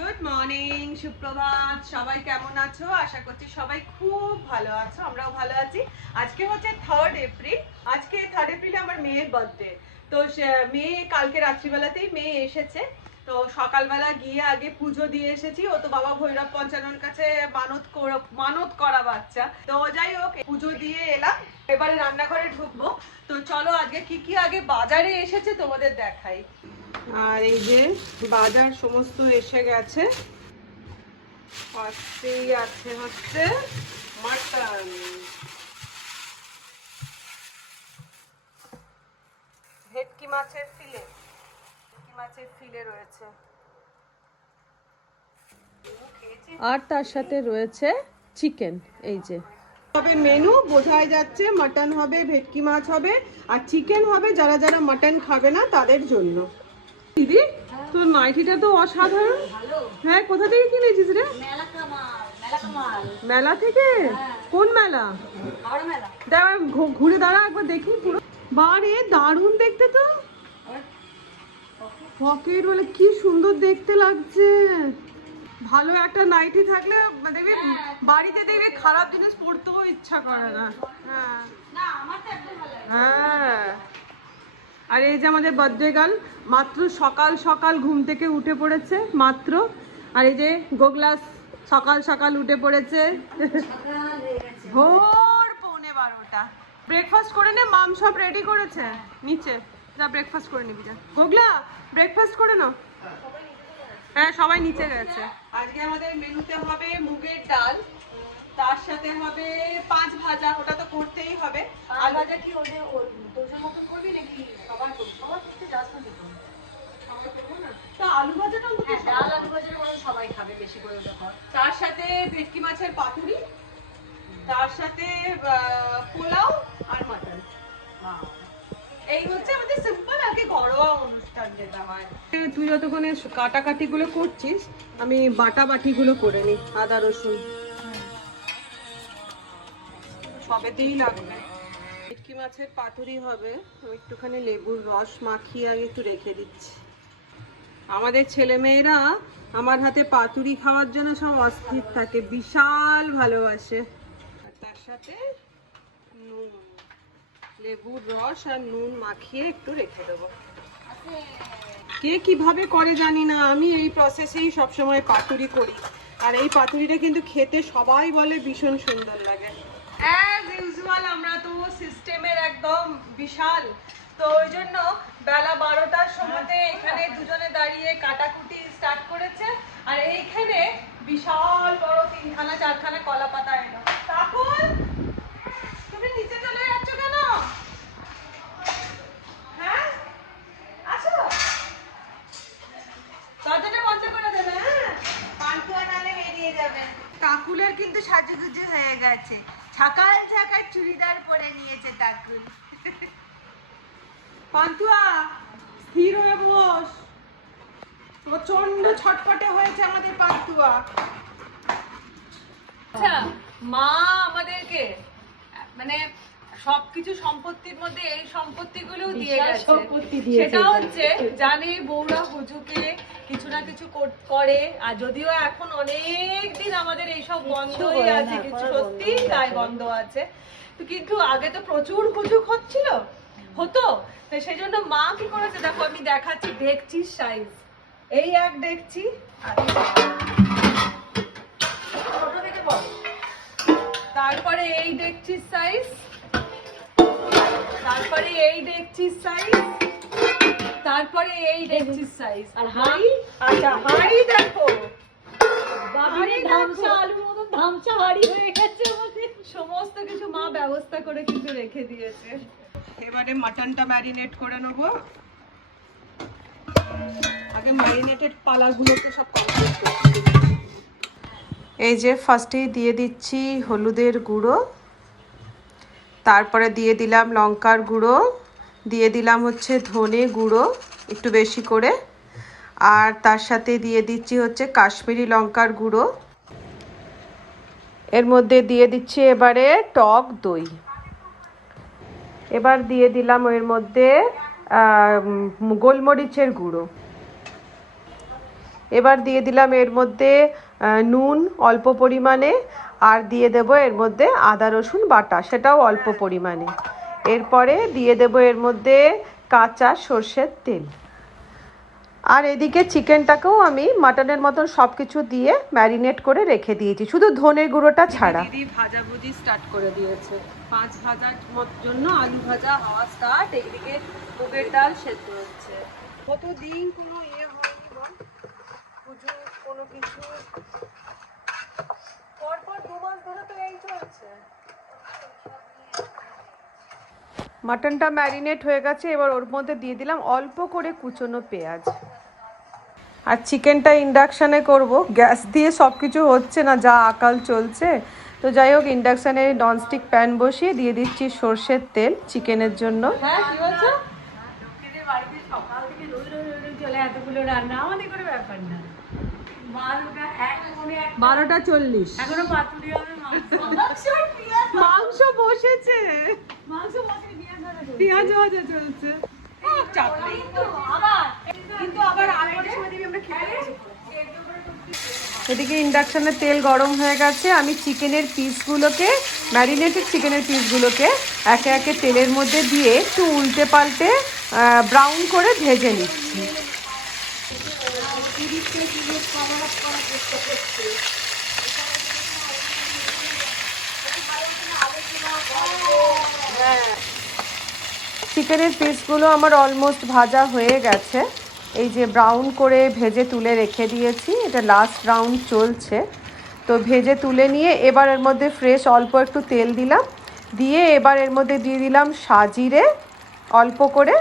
Good morning, সুপ্রভাত। সবাই কেমন আছো? আশা করছি সবাই খুব ভালো আছো, আমরাও ভালো আছি। আজকে হচ্ছে 3rd এপ্রিল। আজকে 3rd এপ্রিলে আমার মেয়ের বার্থডে। তো মেয়ে কালকে রাত্রিবেলাতেই মেয়ে এসেছে। তো সকালবেলা গিয়ে আগে পুজো দিয়ে এসেছি। ও তো বাবা ভৈরব পঞ্চানন কাছে মানত করা বাচ্চা। তো যাই হোক, পুজো দিয়ে এলাম, এবারে রান্নাঘরে ঢুকবো। তো চলো আজকে কি কি আগে বাজারে এসেছে তোমাদের দেখাই। আর এই যে বাজার সমস্ত এসে গেছে। ফার্স্টেই আছে হচ্ছে মাটন, ভেটকি মাছের ফিলে রয়েছে, আর তার সাথে রয়েছে চিকেন। এই যে হবে মেনু, বোঝাই যাচ্ছে মাটন হবে, ভেটকি মাছ হবে, আর চিকেন হবে যারা যারা মাটন খাবে না তাদের জন্য। দিদি, তোর নাইটিটা তো অসাধারণ। হ্যাঁ, কোথা থেকে কিনেছিস রে? মেলা থেকে? কোন মেলা? দাঁড়া, ঘুরে দাঁড়া একবার দেখি পুরো। বারে দারুণ দেখতে তো, পকেট বলে কি সুন্দর দেখতে লাগছে। ভালো একটা নাইটি থাকলে দেখবি বাড়িতে দেখবি খারাপ জিনিস পরতেও ইচ্ছা করে না। হ্যাঁ, আর এই যে আমাদের বার্থডে গার্ল মাত্র সকাল সকাল ঘুম থেকে উঠে পড়েছে মাত্র। আর এই যে গোগ্লাস সকাল সকাল উঠে পড়েছে, ভোর 11:15। ব্রেকফাস্ট করে নে, মাম সব রেডি করেছে নিচে। যা ব্রেকফাস্ট করে নিবি, যা গোগলা ব্রেকফাস্ট করে নাও। হ্যাঁ, সবাই নিচে গেছে। আজকে আমাদের মেনুতে হবে মুগের ডাল, তার সাথে হবে 5 ভাজা, ওটা তো করতেই হবে। আলু ভাজা কি ওদের তোর মতন করবি নাকি সবার করবি? সবার করতে যাস না দেখুন, আলু ভাজাটা ডাল আলু ভাজা করে সবাই খাবে বেশি করে ওটা। তার সাথে ভেটকি মাছের পাতুরি, তার সাথে পোলাও আর মাটন। এই হচ্ছে আমাদের সিম্পল আর কি ঘরোয়া অনুষ্ঠান যেটা হয়। তুই যতক্ষণে কাটাকাটি গুলো করছিস, আমি বাটা বাটি গুলো করে নি। আদা রসুন সবেতেই লাগবে। ভেটকি মাছের পাতুরি হবে, একটুখানি লেবুর রস মাখিয়ে আগে একটু রেখে দিচ্ছি। আমাদের ছেলে মেয়েরা আমার হাতে পাতুরি খাওয়ার জন্য সব অস্থির থাকে, বিশাল ভালোবাসে। আর তার সাথে নুন, লেবুর রস আর নুন মাখিয়ে একটু রেখে দেবো। কে কিভাবে করে জানি না, আমি এই প্রসেসেই সবসময় পাতুরি করি। আর এই পাতুরিটা কিন্তু খেতে সবাই বলে ভীষণ সুন্দর লাগে। অ্যাজ ইউজুয়াল আমরা তো সিস্টেমের একদম বিশাল। তো ওই জন্য বেলা 12টার সময়তে এখানে দুজনে দাঁড়িয়ে কাটাকুটি স্টার্ট করেছে। আর এইখানে বিশাল বড় 3খানা 4খানা কলা পাতা এলো। কাকুল, তুমি নিচে চলে যাচ্ছ কেন? হ্যাঁ, আসো, দরজাটা বন্ধ করে দেবে। হ্যাঁ, পান্তুয়া নালে বেরিয়ে যাবে। কাকুলের কিন্তু সাজুগুজু হয়ে গেছে, সকাল সকাল চুড়িদার পরে নিয়েছে কাকুল। পান্তুয়া স্থির হয়ে বস, প্রচন্ড ছটপটে হয়েছে আমাদের পান্তুয়া। আচ্ছা, মা আমাদেরকে মানে সবকিছু সম্পত্তির মধ্যে এই সম্পত্তিগুলো দিয়ে গেছে। সেটা হচ্ছে জানি বউরা হুজুকে কিছু না কিছু করে। আর যদিও এখন অনেক দিন আমাদের এইসব বন্ধই আছে, কিছু সত্যি তাই বন্ধ আছে। তো কিন্তু আগে তো প্রচুর হুজুক হতো। তো সেই জন্য মা কি করেছে দেখো, আমি দেখাচ্ছি দেখছিস সাইজ। এই এক দেখছি, তারপরে এই দেখছিস সাইজ, তারপরে এই দেখছিস সাইজ, তারপরে এই দেখছিস সাইজ। আর হাঁড়ি, আচ্ছা হাঁড়ি দেখো, আলুর মতো ধামসা হাঁড়ি হয়ে গেছে আমাদের। সমস্ত কিছু মা ব্যবস্থা করে কিন্তু রেখে দিয়েছে। এবারে মাটনটা ম্যারিনেট করে নেবো। আগে ম্যারিনেটেড পালাগুলোকে সব কমপ্লিট করতে। এই যে ফার্স্টেই দিয়ে দিচ্ছি হলুদের গুঁড়ো, তারপরে দিয়ে দিলাম লঙ্কার গুঁড়ো, দিয়ে দিলাম হচ্ছে ধনে গুঁড়ো একটু বেশি করে, আর তার সাথে দিয়ে দিচ্ছি হচ্ছে কাশ্মীরি লঙ্কার গুঁড়ো। এর মধ্যে দিয়ে দিচ্ছি এবারে টক দই। এবার দিয়ে দিলাম এর মধ্যে গোলমরিচের গুঁড়ো। এবার দিয়ে দিলাম এর মধ্যে নুন অল্প পরিমাণে, আর দিয়ে দেব এর মধ্যে আদা রসুন বাটা, সেটাও অল্প পরিমাণে। এরপরে দিয়ে দেব এর মধ্যে কাঁচা সর্ষের তেল। আর এদিকে চিকেনটাকেও আমি মাটনের মতন সব কিছু দিয়ে ম্যারিনেট করে রেখে দিয়েছি, শুধু ধনে গুঁড়োটা ছাড়া। দিদি ভাজাভুজি স্টার্ট করে দিয়েছে, 5 ভাজার জন্য আলু ভাজা হওয়া স্টার্ট। এইদিকে মুগের ডাল সেদ্ধ হচ্ছে। কতদিন কোনো হয়নি বল, পুজো কোনো কিছু পরপর 2 মাস ধরে তো এই চলছে। মাটনটা ম্যারিনেট হয়ে গেছে, এবার ওর মধ্যে দিয়ে দিলাম অল্প করে কুচনো পেঁয়াজ। আর চিকেনটা ইন্ডাকশানে করব, গ্যাস দিয়ে সব কিছু হচ্ছে না, যা আকাল চলছে। তো যাই হোক, ইন্ডাকশানে ননস্টিক প্যান বসিয়ে দিয়ে দিচ্ছি সর্ষের তেল চিকেনের জন্য। হ্যাঁ, কি বলছো? লোকেদের বাড়িতে সকাল থেকে রোজ রোজ রোজ চলে এতগুলো রান্না, আমাদের কোনো ব্যাপার না। 12:40 এখনো পাতুরি হবে, মাংস বসেছে, পেঁয়াজ ভাজা চলছে। এদিকে ইন্ডাকশনে তেল গরম হয়ে গেছে, আমি চিকেনের পিসগুলোকে, ম্যারিনেটেড চিকেনের পিসগুলোকে একে একে তেলের মধ্যে দিয়ে একটু উল্টে পাল্টে ব্রাউন করে ভেজে নিচ্ছি। চিকেনের পিসগুলো আমার অলমোস্ট ভাজা হয়ে গেছে, এই যে ব্রাউন করে ভেজে তুলে রেখে দিয়েছি, এটা লাস্ট রাউন্ড চলছে। তো ভেজে তুলে নিয়ে এবার এর মধ্যে ফ্রেশ অল্প একটু তেল দিলাম, দিয়ে এবার এর মধ্যে দিয়ে দিলাম সাজিরে অল্প করে,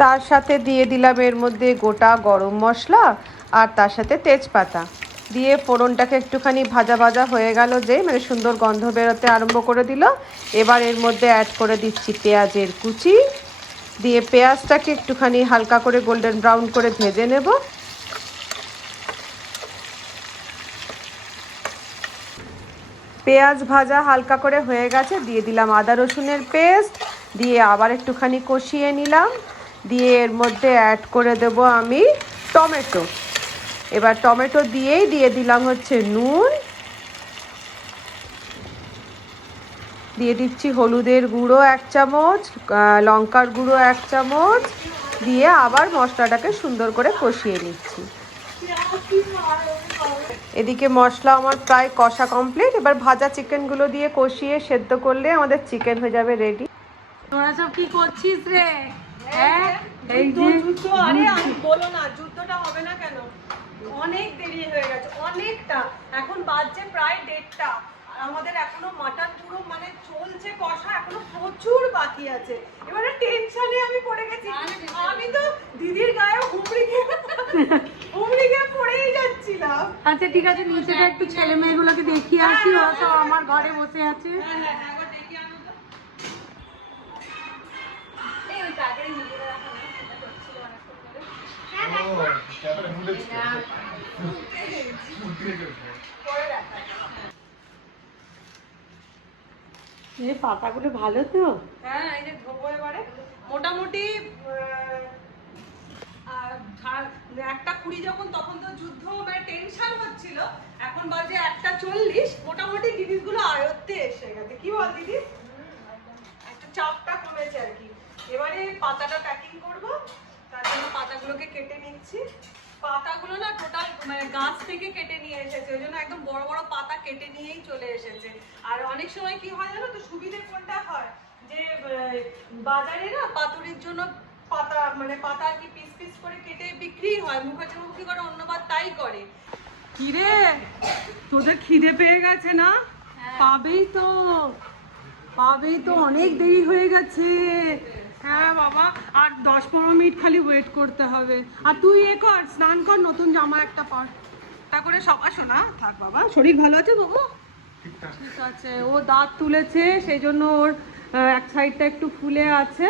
তার সাথে দিয়ে দিলাম এর মধ্যে গোটা গরম মশলা, আর তার সাথে তেজপাতা দিয়ে ফোড়নটাকে একটুখানি ভাজা ভাজা হয়ে গেল, যে মানে সুন্দর গন্ধ বেরোতে আরম্ভ করে দিল। এবার এর মধ্যে অ্যাড করে দিচ্ছি পেঁয়াজের কুচি, দিয়ে পেঁয়াজটাকে একটুখানি হালকা করে গোল্ডেন ব্রাউন করে ভেজে নেব। পেঁয়াজ ভাজা হালকা করে হয়ে গেছে, দিয়ে দিলাম আদা রসুনের পেস্ট, দিয়ে আবার একটুখানি কষিয়ে নিলাম, দিয়ে এর মধ্যে অ্যাড করে দেব আমি টমেটো। এবার টমেটো দিয়েই দিয়ে দিলাম হচ্ছে নুন, দিয়ে দিচ্ছি হলুদের গুঁড়ো 1 চামচ, লঙ্কার গুঁড়ো 1 চামচ, দিয়ে আবার মশলাটাকে সুন্দর করে কষিয়ে নিচ্ছি। এদিকে মশলা আমার প্রায় কষা কমপ্লিট, এবার ভাজা চিকেনগুলো দিয়ে কষিয়ে সেদ্ধ করলে আমাদের চিকেন হয়ে যাবে রেডি। তোরা সব কি করছিস রে? হ্যাঁ, এই যে যুদ্ধ। আরে আমি বলো না, যুদ্ধটা হবে না কেন? অনেক দেরি হয়ে গেছে, অনেকটা। এখন বাজছে প্রায় 1:30, আর আমাদের এখনো মাটন পুরো মানে চলছে কষা, এখনো প্রচুর বাকি আছে। এবারে টেনশনে আমি পড়ে গেছি, আমি তো দিদির গায়ে হুমড়ি খেয়ে পড়েই যাচ্ছিলাম। আচ্ছা ঠিক আছে, নিচে একটু ছেলে মেয়েগুলোকে দেখিয়ে আসি, ওরা সব আমার ঘরে বসে আছে। এই পাতাগুলো ভালো তো? হ্যাঁ, এই যে ধোবো এবারে। মোটামুটি 1:20 যখন, তখন তো যুদ্ধ মানে টেনশন হচ্ছিল। এখন বাজে 1:40, মোটামুটি জিনিসগুলো আয়ত্তে এসে গেছে। কি বল দিদি? একটা চাপটা কমেছে আর কি। এবারে পাতাটা প্যাকিং করব, তার জন্য পাতাগুলোকে কেটে নিচ্ছি। পাতাগুলো না টোটাল মানে গাছ থেকে কেটে নিয়ে এসেছে, ওই জন্য একদম বড় বড় পাতা কেটে নিয়েই চলে এসেছে। আর অনেক সময় কি হয় জানো তো, সুবিধে কোনটা হয় যে বাজারে না পাতুরির জন্য পাতা মানে পাতা আর কি পিস পিস করে কেটে বিক্রি হয়, মুখোমুখি করে অন্যবার তাই করে। কি রে, তোদের খিদে পেয়ে গেছে না? পাবেই তো, অনেক দেরি হয়ে গেছে। হ্যাঁ বাবা, আর 10-15 মিনিট খালি ওয়েট করতে হবে। আর তুই কর, স্নান কর, নতুন জামা একটা পর। তা করে সবার শোনা থাক। বাবা শরীর ভালো আছে বাবু? ঠিক আছে, ও দাঁত তুলেছে, সেই জন্য ওর এক সাইডটা একটু ফুলে আছে,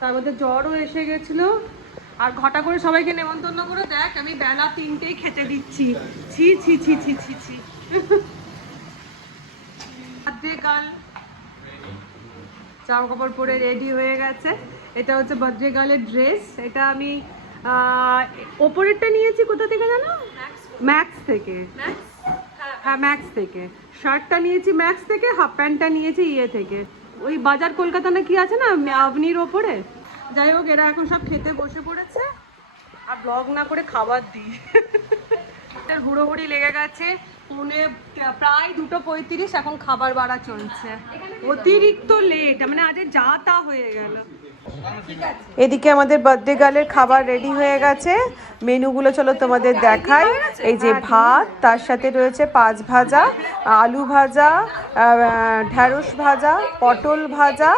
তার মধ্যে জ্বরও এসে গেছিল। আর ঘটা করে সবাইকে নেমন্তন্ন করে দেখ, আমি বেলা 3টেই খেতে দিচ্ছি। ছি ছি ছি ছি ছি ছি। কাল জামা কাপড় পরে রেডি হয়ে গেছে। এটা হচ্ছে বার্থডে গার্লের ড্রেস, এটা আমি ওপরেরটা নিয়েছি কোথা থেকে জানো? ম্যাক্স থেকে। হ্যাঁ ম্যাক্স থেকে। শার্টটা নিয়েছি ম্যাক্স থেকে, হাফ প্যান্টটা নিয়েছি ইয়ে থেকে, ওই বাজার কলকাতা না কি আছে না আবনির ওপরে। যাই হোক, এরা এখন সব খেতে বসে পড়েছে, আর ব্লগ না করে খাবার দিই। হুড়োহুড়ি লেগে গেছে, প্রায় 2:35, এখন খাবার বাড়া চলছে, অতিরিক্ত লেট, মানে আজ যা তা হয়ে গেল। এদিকে আমাদের বার্থডে গার্লের খাবার রেডি হয়ে গেছে, মেনুগুলো চলো তোমাদের দেখাই। এই যে ভাত, তার সাথে রয়েছে 5 ভাজা, আলু ভাজা, ঢ্যাঁড়স ভাজা, পটল ভাজা,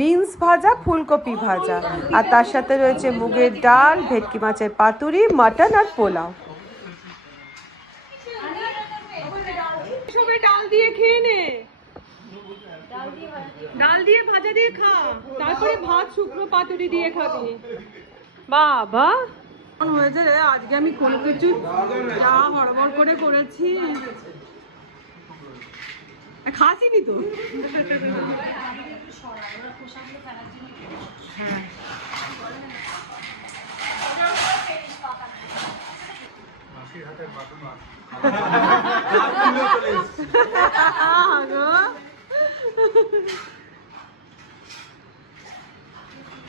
বিনস ভাজা, ফুলকপি ভাজা, আর তার সাথে রয়েছে মুগের ডাল, ভেটকি মাছের পাতুরি, মাটন আর পোলাও। সবাই ডাল দিয়ে খেয়ে নে, ডাল দিয়ে ভাজা দিয়ে খা, তারপরে ভাত শুকনো পাতুরি দিয়ে খাবি। বাবা হয়েছে রে, আজকে আমি কোনো কিছু যা হড়বড় করে করেছি, খাসিনি তো। হ্যাঁ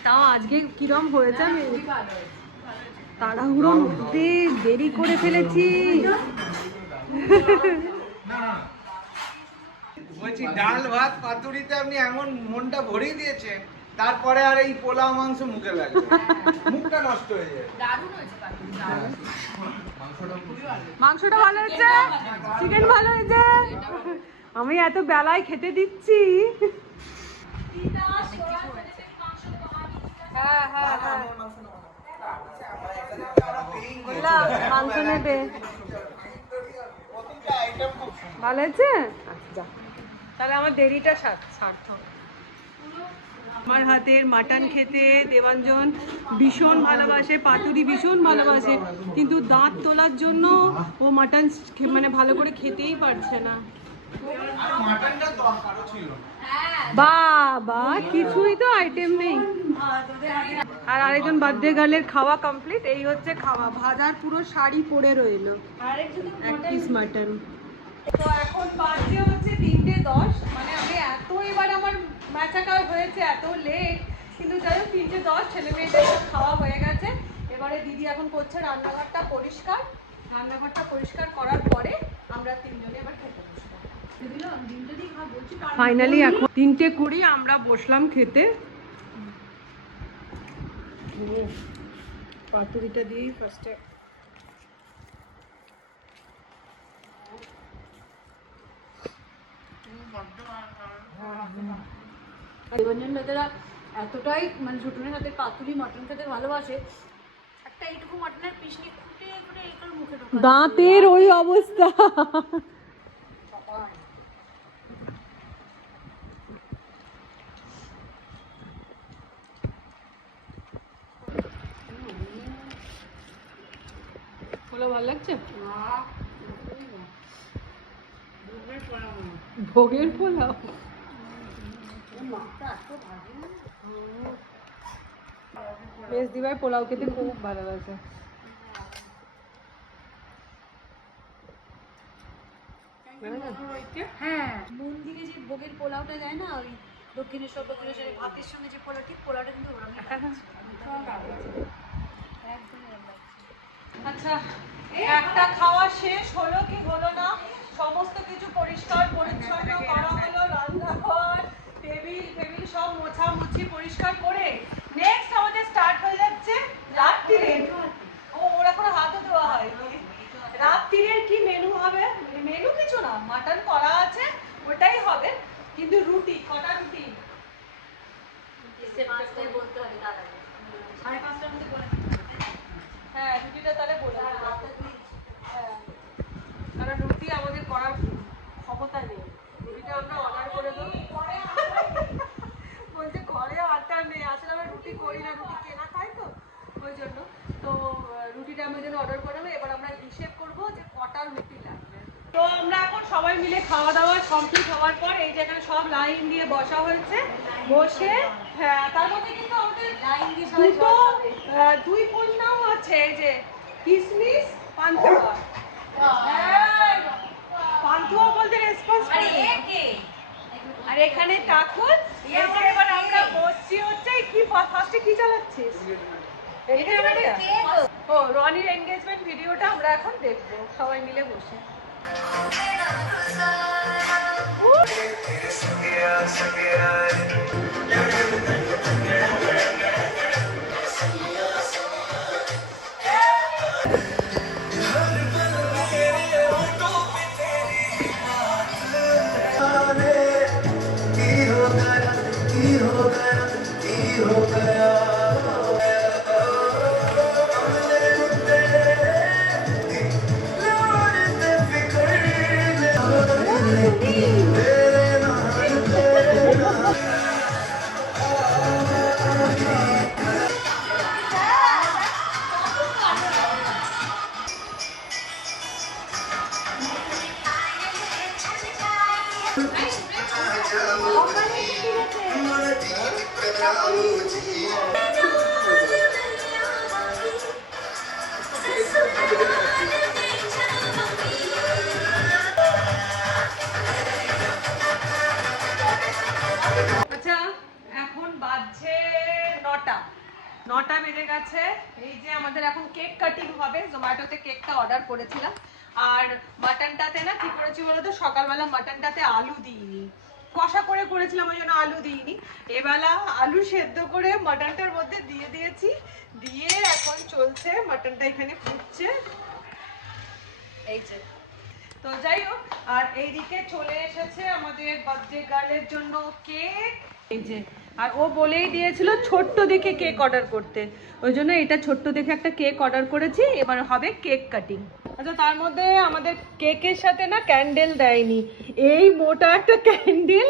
তাও আজকে কিরম হয়েছে, আমি তাড়াহুড়োর মধ্যে দেরি করে ফেলেছি। বলছি ডাল ভাত পাতুরিতে আপনি এমন মনটা ভরিয়ে দিয়েছেন, তারপরে আর এই পোলাও মাংস মুখে লাগে, মুখটা নষ্ট হয়ে যায়। মাংসটা ভালো হয়েছে, চিকেন ভালো হয়েছে, আমি এত বেলায় খেতে দিচ্ছি। মাংস নেবে, ভালো হয়েছে? আচ্ছা, তাহলে আমার দেরিটা সার্থক। আমার হাতের মাটন খেতে দেবাঞ্জন ভীষণ ভালোবাসে, পাতুরি ভীষণ ভালোবাসে, কিন্তু দাঁত তোলার জন্য ও মাটন মানে ভালো করে খেতেই পারছে না। বাবা কিছুই তো আইটেম নেই। আর আরেকজন বার্থডে গার্লের খাওয়া কমপ্লিট, এই হচ্ছে খাওয়া, ভাজার পুরো শাড়ি পরে রইল, এক পিস মাটন। তো এখন বাজে হচ্ছে 3:10, মানে আমি এত এবার আমার ম্যাচাকার হয়েছে, এত লেট, কিন্তু যাই হোক 3:10, ছেলে মেয়েদের খাওয়া হয়ে গেছে। এবারে দিদি এখন করছে রান্নাঘরটা পরিষ্কার, রান্নাঘরটা পরিষ্কার করার পরে আমরা তিনজনে এবার খেতে বসবো। ফাইনালি এখন 3:20 আমরা বসলাম খেতে। পাতুরিটা দিই ফার্স্টে। দেবাঞ্জন দাদারা এতটাই মানে ছোটনের হাতে পাতুরি মটন খেতে ভালোবাসে, একটা এইটুকু মটনের পিস নিয়ে খুঁটে করে এটার মুখে ঢোকায়, দাঁতের ওই অবস্থা। পোলাও ভালো লাগছে? ভোগের পোলাও, বেশ দিভাই পোলাও খেতে খুব ভালোবাসে। হ্যাঁ মন্দিরে যে ভোগের পোলাওটা দেয় না, ওই দক্ষিণেশ্বর ভাতের সঙ্গে যে পোলাও, ঠিক পোলাওটা কিন্তু ওরকমই আচ্ছা, একটা খাওয়া শেষ হলো কি হলো না, সমস্ত কিছু পরিষ্কার পরিচ্ছন্ন করা হলো, রান্নাঘর টেবিল সব মোছামুছি পরিষ্কার করে নেক্সট আমাদের স্টার্ট হয়ে যাচ্ছে রাত্রিরের। ওর এখন হাতও ধোয়া হয়নি। রাত্রিরের কি মেনু হবে? মেনু কিছু না, মাটন করা আছে ওটাই হবে, কিন্তু রুটি, কটা রুটি? 5টায় বলতে হবে, দাদা 5:30টার মধ্যে বলে। হ্যাঁ রুটিটা তাহলে বলে হ্যাঁ, কারণ রুটি আমাদের করার ক্ষমতা নেই, রুটিটা আমরা অর্ডার করে দেবো। বলছে ঘরে আটা নেই, আসলে আমরা রুটি করি না, রুটি কেনা খাই তো ওই জন্য। তো রুটিটা আমরা যেন অর্ডার করে দেবো। এবার আমরা হিসেব করবো যে কটা রুটি লাগবে। তো আমরা এখন সবাই মিলে খাওয়া দাওয়া কমপ্লিট হওয়ার পর এই যে এখানে সব লাইন দিয়ে বসা হয়েছে, বসে হ্যাঁ, তার মধ্যে কিন্তু আমাদের দুই পণ্যও আছে, এই যে কিসমিস পান্তুয়া। পান্তুয়া বলতে রেসপন্স করে। আর এখানে টাকুন। এবার আমরা বসছি হচ্ছে কি ফার্স্টে কি চালাচ্ছিস? ও রনির এনগেজমেন্ট ভিডিওটা আমরা এখন দেখবো সবাই মিলে বসে। আচ্ছা, এখন বাজছে 9টা বেজে গেছে। এই যে আমাদের এখন কেক কাটিং হবে। জোম্যাটোতে কেকটা অর্ডার করেছিলাম। আর মাটনটাতে না কি করেছি বলতো, সকালবেলা মাটনটাতে আলু দিইনি, কষা করে করেছিলাম, ওই জন্য আলু দিইনি। এবেলা আলু সেদ্ধ করে মাটনটার মধ্যে দিয়ে দিয়েছি, দিয়ে এখন চলছে মাটনটা এখানে ফুটছে। এই যে তো যাই হোক, আর এইদিকে চলে এসেছে আমাদের বার্থডে গার্লের জন্য কেক। এই যে, আর ও বলেই দিয়েছিল ছোট্ট দেখে কেক অর্ডার করতে, ওই জন্য এটা ছোট্ট দেখে একটা কেক অর্ডার করেছি। এবার হবে কেক কাটিং। আচ্ছা, তার মধ্যে আমাদের কেকের সাথে না ক্যান্ডেল দেয়নি, এই মোটা একটা ক্যান্ডেল,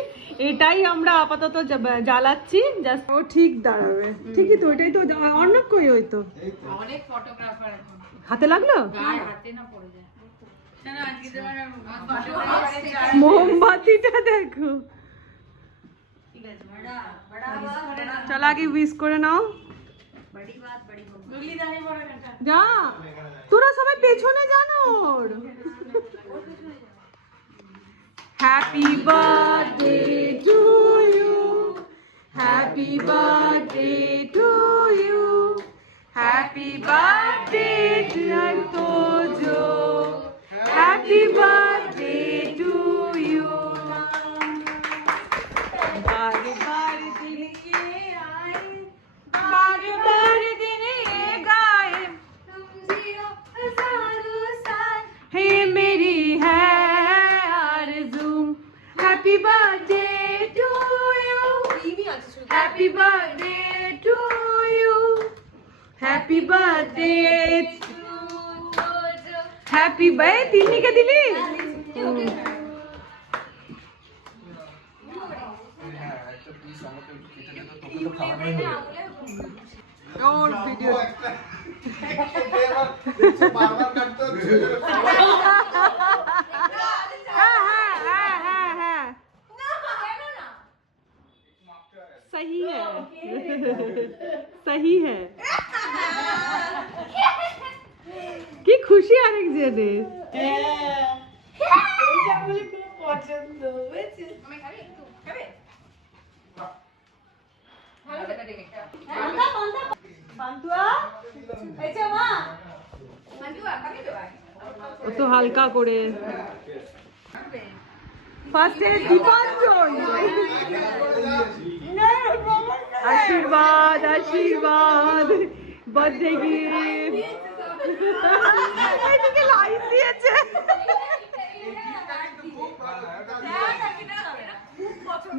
এটাই আমরা আপাতত জ্বালাচ্ছি। জাস্ট ও ঠিক দাঁড়াবে। ঠিকই তো, ওইটাই তো। অর্ণব কই? ওই তো অনেক ফটোগ্রাফার এখন হাতে লাগলো, হাতে না পড়ে যায়। মোমবাতিটা দেখো। চলো আগে উইশ করে নাও। যা, তোরা সবাই পেছনে জানো। Happy birthday to you, happy birthday to you, happy birthday dear Tojo, happy birthday to you. बार बार दिल के आए, बार बार दिन ये गाए, तुम जियो हजारों साल, हे मेरी है आरज़ू। Happy birthday to you, happy birthday to you, happy birthday happy bye. Tinni के दिली और वीडियो सही है, सही है। কি খুশি আরেকজনের। পছন্দ হয়েছে। ও তো হালকা করে ফার্স্টে দীপাঞ্জন। আশীর্বাদ আশীর্বাদ, বার্থডে গিফট। এইদিকে লাইট দিয়েছে।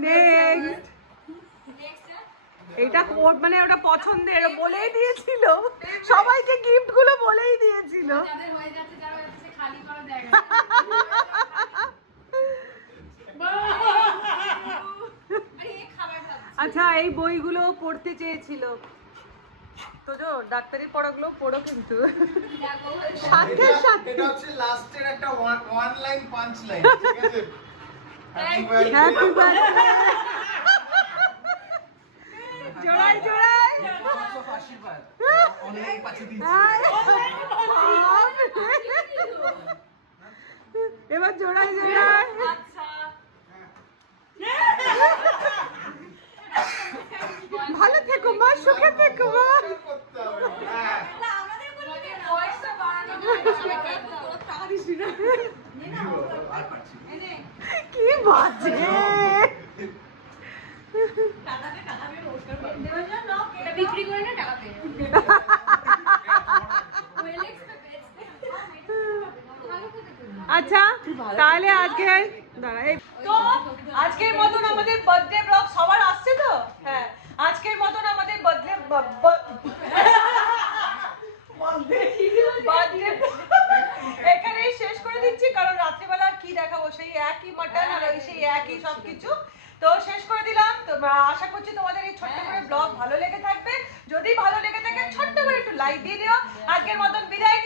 নেক্সট, এটা মানে ওটা পছন্দের, বলেই দিয়েছিল সবাইকে, গিফট গুলো বলেই দিয়েছিল। আচ্ছা, এই বইগুলো পড়তে চেয়েছিল তো, ডাক্তারি পড়াগুলো পড়ো কিন্তু সাথে সাথে। এটা হচ্ছে লাস্টের একটা ওয়ান লাইন পাঁচ লাইন, ঠিক আছে? Happy happy birthday. জোড়ায় জোড়ায় আশীর্বাদ অনেক পাশে এবার জোড়ায় জোড়ায় ভালো থেকো মা, সুখে থেকো মা। কি বাজে বিক্রি করে না টাকা পেয়ে আচ্ছা তাহলে আজকে দাঁড়া তো আজকের মতন আমাদের বার্থডে ব্লগ সবার আসছে তো। হ্যাঁ আজকের মতন আমাদের বার্থডে এখানেই শেষ করে দিচ্ছি, কারণ রাত্রিবেলা কি দেখাবো, সেই একই মাটন আর ওই সেই একই সবকিছু। তো শেষ করে দিলাম। তো আশা করছি তোমাদের এই ছোট্ট করে ব্লগ ভালো লেগে থাকবে। যদি ভালো লেগে থাকে ছোট্ট করে একটু লাইক দিয়ে দিও। আজকের মতন বিদায়।